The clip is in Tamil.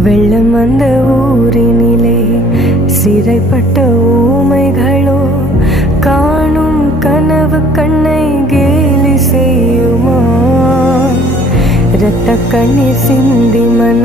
வெள்ளம் வந்த ஊரினிலே சிறைப்பட்ட ஊமைகளோ காணும் கனவு கண்ணை கேலி செய்யுமா? இரத்த கண்ணீர் சிந்தி மன